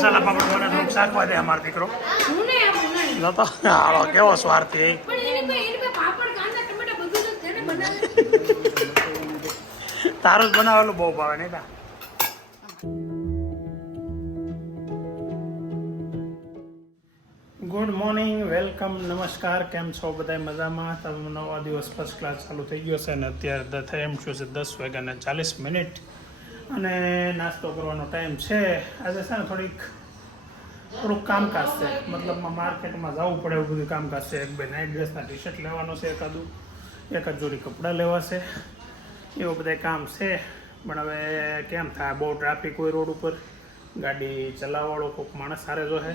મસાલા પાપડ મને થોડુંક શાકવા દે અમારો દીકરો નતો હાલો કેવો સ્વાર્થી તારું જ બનાવેલું બહુ ભાવે નહીં તા ગુડ મોર્નિંગ વેલકમ નમસ્કાર કેમ છો બધા મજામાં તમે નવા દિવસ ફર્સ્ટ ક્લાસ ચાલુ થઈ ગયો છે અને અત્યારે ટાઈમ શું છે 10:40 અને નાસ્તો કરવાનો ટાઈમ છે આજે છે ને થોડુંક કામકાજ છે મતલબમાં માર્કેટમાં જવું પડે એવું બધું કામકાજ છે એક બે નાઇટ ડ્રેસના ટી શર્ટ લેવાનો છે એક જ જોડી કપડાં લેવા છે એવું બધા કામ છે પણ હવે કેમ થાય બહુ ટ્રાફિક હોય રોડ ઉપર ગાડી ચલાવવાળો કોઈક માણસ સારે જો છે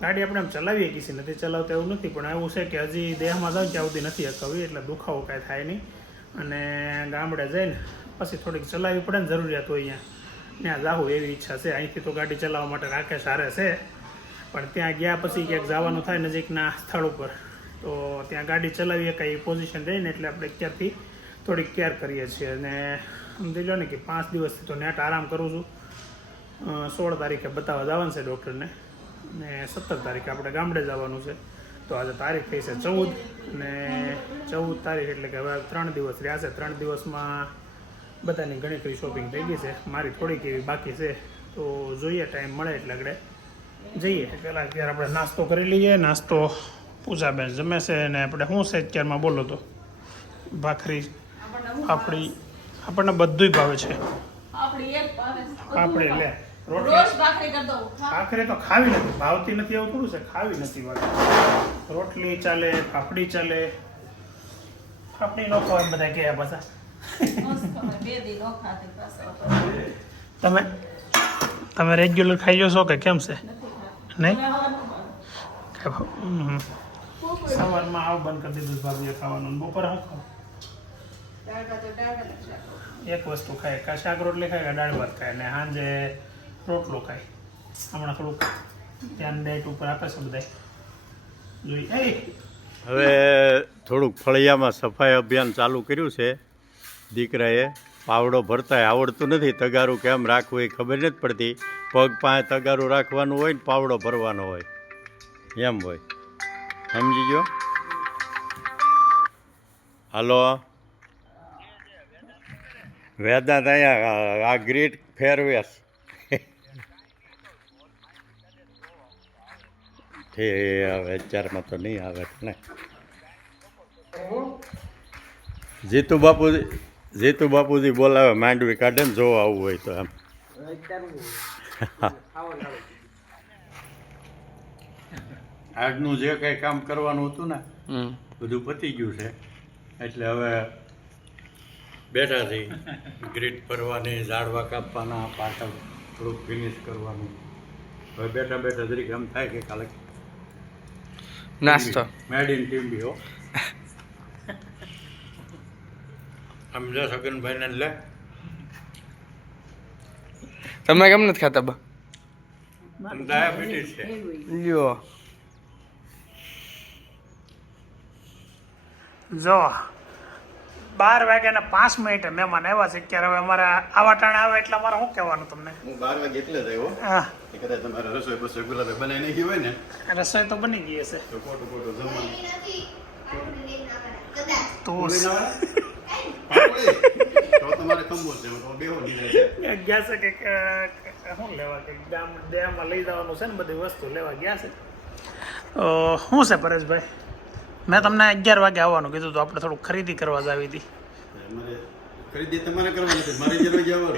ગાડી આપણે આમ ચલાવીએ કિસી નથી ચલાવતા એવું નથી પણ એવું છે કે હજી દેહમાં જાવ ત્યાં સુધી નથી અકવી એટલે દુખાવો કાંઈ થાય નહીં અને ગામડે જઈને પછી થોડીક ચલાવવી પડે ને જરૂરિયાત હોય ત્યાં જાવું એવી ઈચ્છા છે અહીંથી તો ગાડી ચલાવવા માટે રાખે સારે છે પણ ત્યાં ગયા પછી ક્યાંક જવાનું થાય નજીકના સ્થળ ઉપર તો ત્યાં ગાડી ચલાવીએ કાંઈ પોઝિશન રહીને એટલે આપણે ક્યારથી થોડીક કેર કરીએ છીએ અને સમજી લો ને કે 5 દિવસથી તો નેટ આરામ કરું છું 16 તારીખે બતાવવા જવાનું છે ડૉક્ટરને અને 17 તારીખે આપણે ગામડે જવાનું છે તો આજે તારીખ થઈ છે 14 અને 14 તારીખ એટલે કે હવે 3 દિવસ રહ્યા છે 3 દિવસમાં બધાની ઘણી ખરી શોપિંગ થઈ ગઈ છે મારી થોડીક એવી બાકી છે તો જોઈએ ટાઈમ મળે એટલે આગળ જઈએ પહેલાં અત્યારે આપણે નાસ્તો કરી લઈએ નાસ્તો પૂજાબેન જમે છે અને આપણે શું છે અત્યારમાં બોલો તો ભાખરી આપણી આપણને બધું ભાવે છે આપણે લે ભાખરી તો ખાવી નથી ભાવતી નથી એવું થોડું છે ખાવી નથી વાત રોટલી ચાલે પાપડી ચાલે પાપડી નો ખવાય બધા કે પાછા તમે રેગ્યુલર ખાઈ જશો કે કેમ છે નહીં સવારમાં આવું બંધ કરી દીધું ભાભીએ ખાવાનું બપોરે શું ખાવ એક વસ્તુ ખાય કાં શાક રોટલી ખાય કાં દાળ ભાત ખાય ને સાંજે રોટલો ખાય હમણાં થોડુંક ધ્યાન ડાયટ ઉપર આપે છે બધા જોઈએ હવે થોડુંક ફળિયામાં સફાઈ અભિયાન ચાલુ કર્યું છે દીકરાએ પાવડો ભરતા આવડતું નથી તગારું કેમ રાખવું એ ખબર નથી પડતી પગ પાસે તગારું રાખવાનું હોય ને પાવડો ભરવાનો હોય એમ હોય સમજી ગયો હાલો વેદાંત અહીંયા આ ગ્રીટ ફેરવેસ હવે અત્યારમાં તો નહીં આવે ને જીતુ બાપુજી બોલાવે માંડવી કાઢે ને જોવા આવવું હોય તો એમ આજનું જે કંઈ કામ કરવાનું હતું ને બધું પતી ગયું છે એટલે હવે બેઠા થઈ ગ્રીટ ભરવાની ઝાડવા કાપવાના પાછળ થોડુંક ફિનિશ કરવાનું હવે બેઠા બેઠા જરીક એમ થાય કે કાલે નાસ્તો મેડ ઇન ટીમ્બી હો સમજો સગનભાઈને લે તમે કેમ નથી ખાતા બા ડાયાબિટીસ છે લ્યો જો 12 વાગ્યાના 5 મિનિટે મહેમાન આવ્યા છે અત્યારે હવે અમારા આવા ટાણે આવે એટલે અમારે શું કહેવાનું તમને હું 12 વાગે એટલે જ આવ્યો હા એ કદાચ તમારે રસોઈ બસોઈ ગુલાબે બનાવી નાખી હોય ને રસોઈ તો બની ગઈ હશે તો ખોટું જમવાનું તો તમારે કમવો છે તો બેહો ગયા છે કે શું લેવા કે ગામ દેહમાં લઈ જવાનું છે ને બધી વસ્તુ લેવા ગયા છે શું છે પરેશભાઈ મેં તમને 11 વાગે આવવાનું કીધું તો આપણે થોડુંક ખરીદી કરવા જ આવી હતી ખરીદી તમારે કરવાની છે મારી જરૂર જવાનું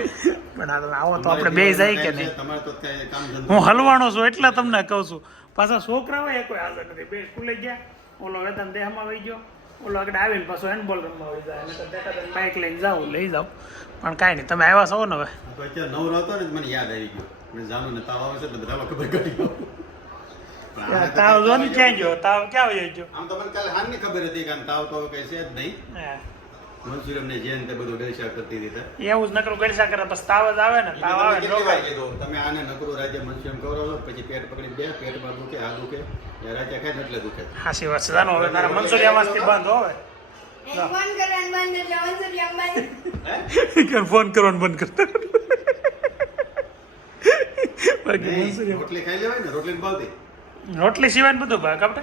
પણ આ તમે આવો તો આપણે બે જાય કે નહીં તમારે તો કઈ કામ હું હલવાનો છું એટલે તમને કહું છું પાછા છોકરા હોય કોઈ હાજર નથી બે સ્કૂલે ગયા ઓલો વેતન દેહમાં વહી ગયો ઓલો આગળ આવીને પાછો હેન્ડબોલ રમવા વહી જાય અને બાઇક લઈને જાઉં લઈ જાઉં પણ કાંઈ નહીં તમે આવ્યા છો ને હવે અત્યારે નવરો હતો ને મને યાદ આવી ગયો મેં જાણું ને તાવ આવે છે એટલે બધા ખબર કાઢી તાવ જો ને ક્યાં ગયો તાવ ક્યાં વહી ગયો આમ તો મને કાલે હાલની ખબર હતી કે તાવ તો કઈ છે જ નહીં મંચુરિયમ ને જેન તે બધું ગળસા કરતી હતી એવું જ નકરું ગળસા કરે બસ તાવ જ આવે ને તાવ આવે ને રોકાય તમે આને નકરું રાજ્ય મંચુરિયમ ખવડાવો પછી પેટ પકડી બે પેટમાં દુખે આ દુખે રાજ્ય ખાય ને એટલે દુખે હાસી વાત છે જાનો હવે તારા મંચુરિયમ માંથી બંધ હોવે ફોન કરવાનું બંધ કરતા બાકી નહીં, મંચુરિયન રોટલી ખાઈ લેવાય ને રોટલી ભાવતી રોટલી સિવાય ને બધું ભાવે કપડે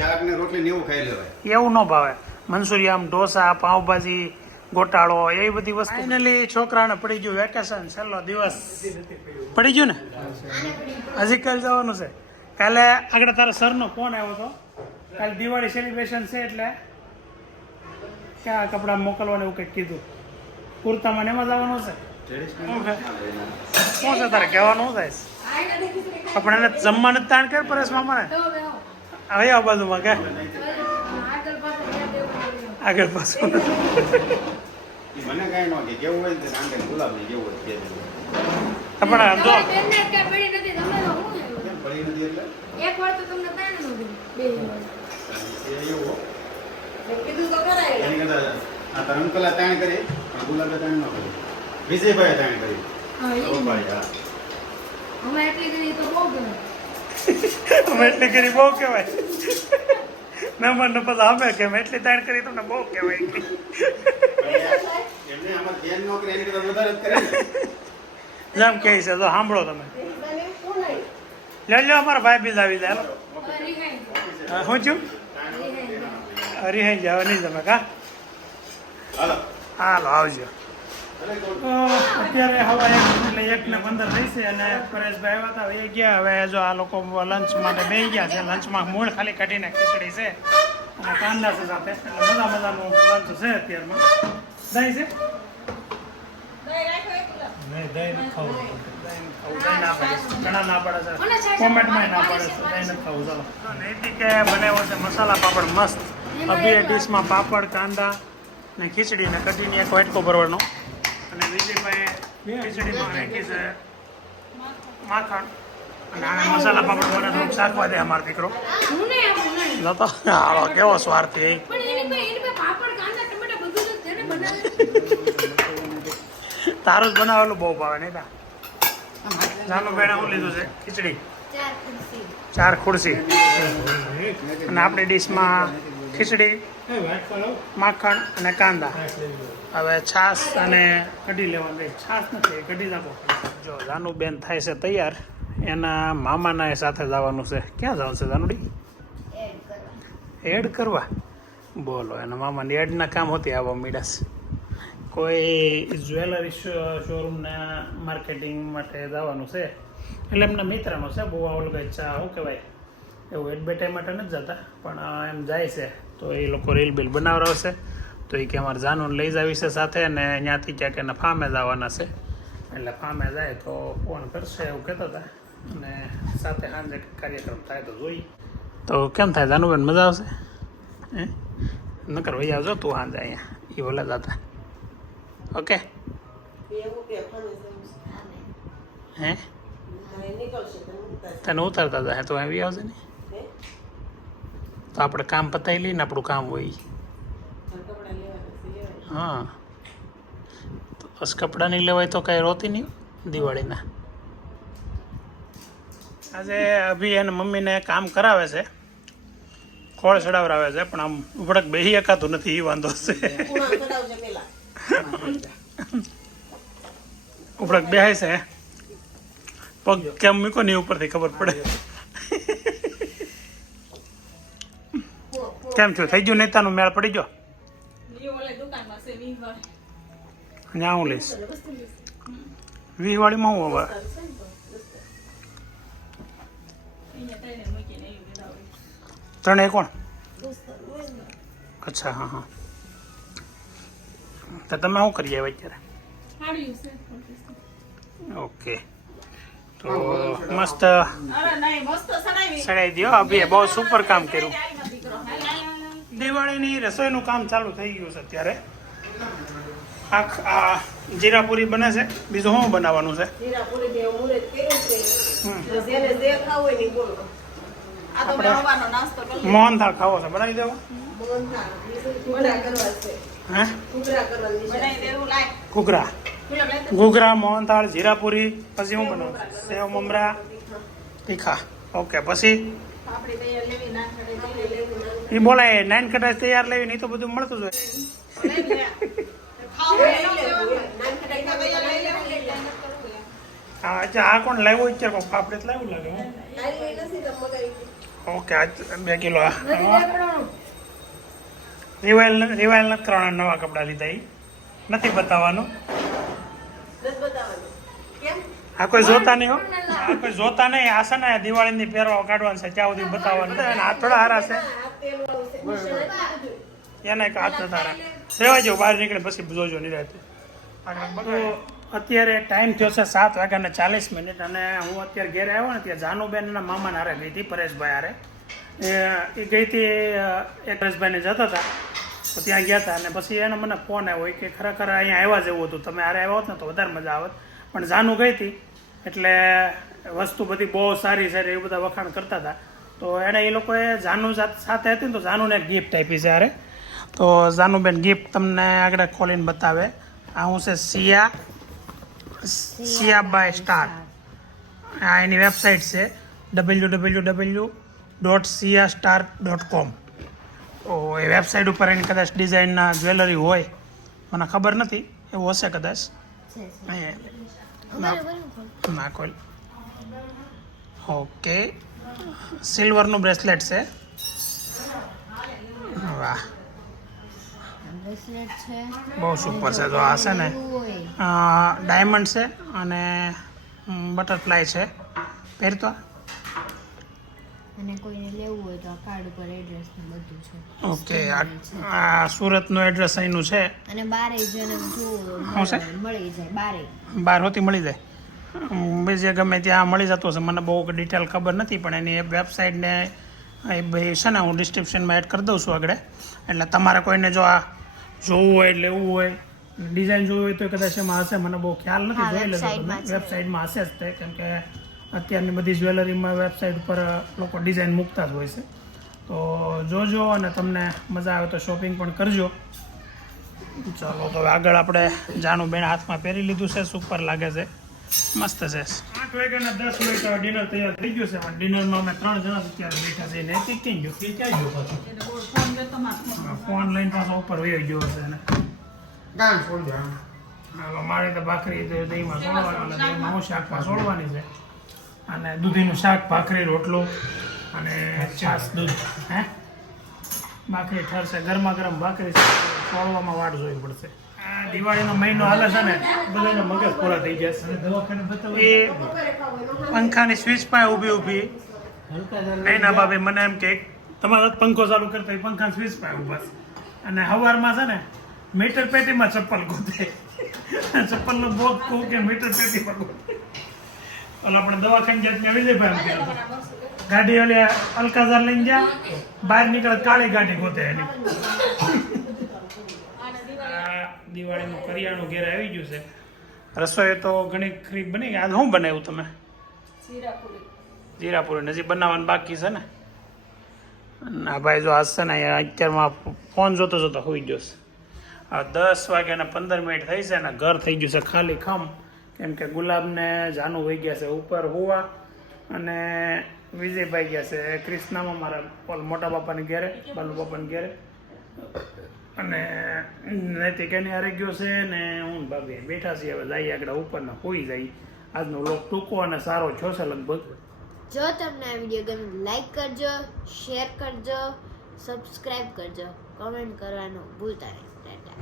શાક ને રોટલી ને એવું ખાઈ લેવાય. એવું ન ભાવે મંચુરિયમ ઢોસા પાવભાજી ગોટાળો એવી બધી વસ્તુ ફાઇનલી છોકરાને પડી ગયું વેકેશન છેલ્લો દિવસ પડી ગયું ને હજી કાલે જવાનું છે કાલે આગળ તારા સરનો ફોન આવ્યો હતો કાલે દિવાળી સેલિબ્રેશન છે એટલે ક્યાં કપડાં મોકલવાનું એવું કંઈક કીધું કુર્તામાં ને એમાં જવાનું છે શું છે તારે કહેવાનું શું થાય આપણે એને જમવાનું જ તાણ કર પરેશ મામાને હવે આ બાજુમાં કે આગળ પાછું ઈ મને કાંઈ ન કે કેવું હોય ને તે રાંધે ગુલાબ ને કેવું હોય તે દેવું. આપણે જો કેમ પડી નથી એટલે એક વાર તો તમને તાણ ન દઉં બે વાર એ એવું કીધું તો કરાય એની કરતા આ તાર અંકલે તાણ કરી પણ ગુલાબે તાણ ન કરી. વિજયભાઈએ તાણ કરી. હા ઓ ભાઈ હા. અમે એટલી કરી તો બહુ ગમે અમે એટલી કરી બહુ કહેવાય ના મને પછી અમે કેમ એટલી તાણ કરી તમને બહુ કહેવાય એમને આમાં ધ્યાન ન કરે એની કરતા વધારે જ કરે ને. જેમ કહે છે તો સાંભળો તમે લે લો અમારા ભાઈ બીજા આવી જાય રિહાઈ હું છું હરિહાઈ જવા નહીં તમે કા હાલો હાલો આવજો ભલે કોણ. અત્યારે હવા 1:15 રહેશે અને પરેશભાઈ આવ્યા હતા એ ગયા હવે જો આ લોકો લંચ માટે બેસી ગયા છે લંચમાં મૂળ ખાલી કાઢીને ખીચડી છે અને કાંદા છે સાથે એટલે મજાનું લંચ છે અત્યારમાં દહીં છે નહીં દહીં નથી ખાવું દહીં ના પાડે છે ઘણા ના પાડે છે કોમેન્ટમાં ના પાડે છે દહીં નથી ખાવું ચાલો નૈતિકે બનાવ્યો છે મસાલા પાપડ મસ્ત અભી ડીશમાં પાપડ કાંદા ને ખીચડી ને કઢીની એક વાટકો ભરવાનો અને વિજયભાઈ ખીચડીમાં નાખી છે માખણ અને આને મસાલા પાપડ મને થોડુંક શાકવા દે અમારો દીકરો હું નહીં આપું નહીં નતો હાલો કેવો સ્વાર્થી પણ એની પાસે પાપડ કાંદા ટમેટા બધું જ છે ને બનાવે તારું જ બનાવેલું બહુ ભાવે નહીં તા નાનું બેડા હું લીધું છે ખીચડી 4 ખુરશી અને આપણી ડીશમાં ખીચડી માખણ અને કાંદા હવે છાશ અને કઢી લેવાની છાશ નથી કઢી જ આપો જો જાનુબેન થાય છે તૈયાર એના મામાના એ સાથે જવાનું છે ક્યાં જવાનું છે જાનુડી એડ કરવા બોલો એના મામાની એડના કામ હોતી આવવા મીડાસ કોઈ જ્વેલરી શોરૂમના માર્કેટિંગ માટે જવાનું છે એટલે એમના મિત્રનો છે બહુ ઓલું કંઈ શું કહેવાય એવું એડવર્ટાઈઝ માટે નથી જતા પણ એમ જાય છે તો એ લોકો રીલ બિલ બનાવડાવશે તો એ કે અમારે જાનુને લઈ જાવી છે સાથે અને ત્યાંથી ક્યાંક એના ફાર્મે જવાના છે એટલે ફાર્મે જાય તો ફોન કરશે એવું કહેતા હતા અને સાથે સાંજે કાર્યક્રમ થાય તો જોઈએ તો કેમ થાય જાનુબેન મજા આવશે હે નકર વહી આવજો તું સાંજે અહીંયા એ ભલે જતા ઓકે હે તને ઉતારતા જાય તો આવી આવશે ને તો આપણે કામ પતાવી લઈએ ને આપણું કામ હોય હા તો બસ કપડાં નહીં લેવાય તો કાંઈ રોતી નહીં દિવાળીના આજે અભી એને મમ્મીને કામ કરાવે છે ખોળ ચડાવરાવે છે પણ આમ ઉભડક બેસી એકાતું નથી એ વાંધો છે ઉભડક બેહાય છે પગ કેમ મૂકો ને ઉપરથી ખબર પડે કેમ થયું થઈ ગયું નેતાનું મેળ પડી ગયો અહીંયા હું લઈશ 20 વાળીમાં હું હવે ત્રણેય કોણ અચ્છા હા હા તો તમે શું કરી આવ્યા અત્યારે ઓકે તો મસ્ત સડાઈ દો અભી બહુ સુપર કામ કર્યું દિવાળીની રસોઈનું કામ ચાલુ થઈ ગયું છે અત્યારે આ જીરાપુરી બને છે બીજું શું બનાવવાનું છે મોહનથાળ ખાવો છે બનાવી દેવો હે ઘૂઘરા મોહનથાળ જીરાપુરી પછી શું બનાવું સેવ મમરા તીખા ઓકે પછી એ બોલાય 9 કટાશ તૈયાર લેવી નહીં તો બધું મળતું જ હોય હા અચ્છા આ કોણ લાવ્યો અત્યારે કોઈ પાપડે લાવ્યું લાગે હો? ઓકે આજ 2 કિલો રિવાઇલ નથી કરવાના, નવા કપડાં લીધા એ નથી બતાવવાનું. આ કોઈ જોતા નહીં હો, આ કોઈ જોતા નહીં. આ છે ને દિવાળીની પહેરવા કાઢવાનું છે ત્યાં સુધી બતાવવાનું છે. અને આ થોડા હારા છે એને હાથ નતા હારા. રહેવા જાવ, બહાર નીકળે પછી જોજો નિરાતે. તો અત્યારે ટાઈમ થયો છે 7:40 અને હું અત્યારે ઘેરે આવ્યો ને ત્યાં જાનુબેન એના મામાને હારે ગઈ હતી, પરેશભાઈ હારે. એ ગઈ હતી એક પરેશભાઈને જતા હતા તો ત્યાં ગયા હતા. અને પછી એને મને ફોન આવ્યો કે ખરેખર અહીંયા આવ્યા જેવું હતું, તમે હારે આવ્યા હોત ને તો વધારે મજા આવત. પણ જાનુ ગઈ હતી એટલે વસ્તુ બધી બહુ સારી છે એવું બધા વખાણ કરતા હતા. તો એણે એ લોકોએ જાનુ સાથે હતી ને તો જાનુને એક ગિફ્ટ આપી છે હારે. તો જાનુબેન ગિફ્ટ તમને આગળ ખોલીને બતાવે. આ હું છે સિયા બાય સ્ટાર. આ એની વેબસાઇટ છે www.siastar.com. તો એ વેબસાઇટ ઉપર એની કદાચ ડિઝાઇનના જ્વેલરી હોય, મને ખબર નથી, એવું હશે કદાચ. ના કોઈ ઓકે સિલ્વરનું બ્રેસલેટ છે. વાહ બહુ સુપર છે. તો આ છે ને ડાયમંડ છે અને બટરફ્લાય છે. પહેરતો અને કોઈને લેવું હોય તો આ કાર્ડ ઉપર એડ્રેસ ને બધું છે. ઓકે આ સુરતનું એડ્રેસ અહીંનું છે. અને બારે જને જો શું છે? મળી જાય બારે બહાર હોતી મળી જાય, બીજે ગમે ત્યાં મળી જતું હશે. મને બહુ ડિટેલ ખબર નથી પણ એની વેબસાઇટને એ ભાઈ છે ને હું ડિસ્ક્રિપ્શનમાં એડ કરી દઉં છું આગળ. એટલે તમારે કોઈને જો આ જોવું હોય, લેવું હોય, ડિઝાઇન જોવી હોય તો કદાચ એમાં હશે, મને બહુ ખ્યાલ નથી. જોઈ લેજો તમે, વેબસાઇટમાં હશે જ તે. કેમ કે અત્યારની બધી જ્વેલરીમાં વેબસાઇટ ઉપર લોકો ડિઝાઇન મૂકતા જ હોય છે. તો જોજો અને તમને મજા આવે તો શોપિંગ પણ કરજો. ચાલો તો આગળ આપણે જાનુબેન હાથમાં પહેરી લીધું છે, સુપર લાગે છે, મસ્ત છે. 8:10 ડિનર તૈયાર થઈ ગયું છે. પણ ડિનરમાં અમે 3 જણા અત્યારે બેઠા છે. ને ક્યાં ગયો ફોન લઈને પાછો ઉપર વયો ગયો હશે ને. હાલો મારે તો ભાખરી દહીંમાં સોળવાની અને દહીંમાં હું શાકમાં સોળવાની છે. અને દૂધીનું શાક, ભાખરી, રોટલો અને છાશ, દૂધ. હે ભાખરી ઠરશે, ગરમા ગરમ ભાખરી સોળવામાં વાટ જોવી પડશે. આ દિવાળીનો મહિનો હાલે છે ને, બધાને મગજ પૂરા થઈ જશે. એ પંખાની સ્વિચ પાસે ઊભી નૈના ભાભી મને એમ કે તમારો પંખો ચાલુ કરતા પંખાની સ્વિચ પાસે ઊભા છે. અને સવારમાં છે ને મીટર પેટીમાં ચપ્પલ ગોતે. ચપ્પલનો બોધ કહું કે મીટર પેટીમાં ગોતે. ઓલા આપણે દવાખાને જાતને વિજયભાઈ એમ કહેવાય, ગાડી ઓલી અલકાઝાર લઈને ગયા, બહાર નીકળે કાળી ગાડી ગોતે એની. દિવાળીનું કરિયાણું ઘેર આવી ગયું છે. રસોઈ તો ઘણી ખરી બની ગઈ. આજ શું બનાવ્યું તમે? જીરાપુરી હજી બનાવવાનું બાકી છે ને. ના ભાઈ જો આજ છે ને અત્યારમાં ફોન જોતો જોતો હોઈ ગયો છે. હવે 10:15 થઈ છે ને ઘર થઈ ગયું છે ખાલી ખમ. કેમ કે ગુલાબને જાનુ વહી ગયા છે ઉપર હોવા અને વિજયભાઈ ગયા છે ક્રિષ્નામાં મારા મોટા બાપાને ઘેરે, બાલુ બાપાને ઘેરે. અને નૈતિક એની હારે ગયો છે ને હું ભાભી બેઠા છીએ. હવે જઈએ આગળ ઉપરના હોઈ જાય. આજનો વ્લોગ ટૂંકો અને સારો થયો છે લગભગ. જો તમને આ વિડીયો ગમે લાઈક કરજો, શેર કરજો, સબસ્ક્રાઇબ કરજો, કમેન્ટ કરવાનું ભૂલતા નહીં. ટાટા.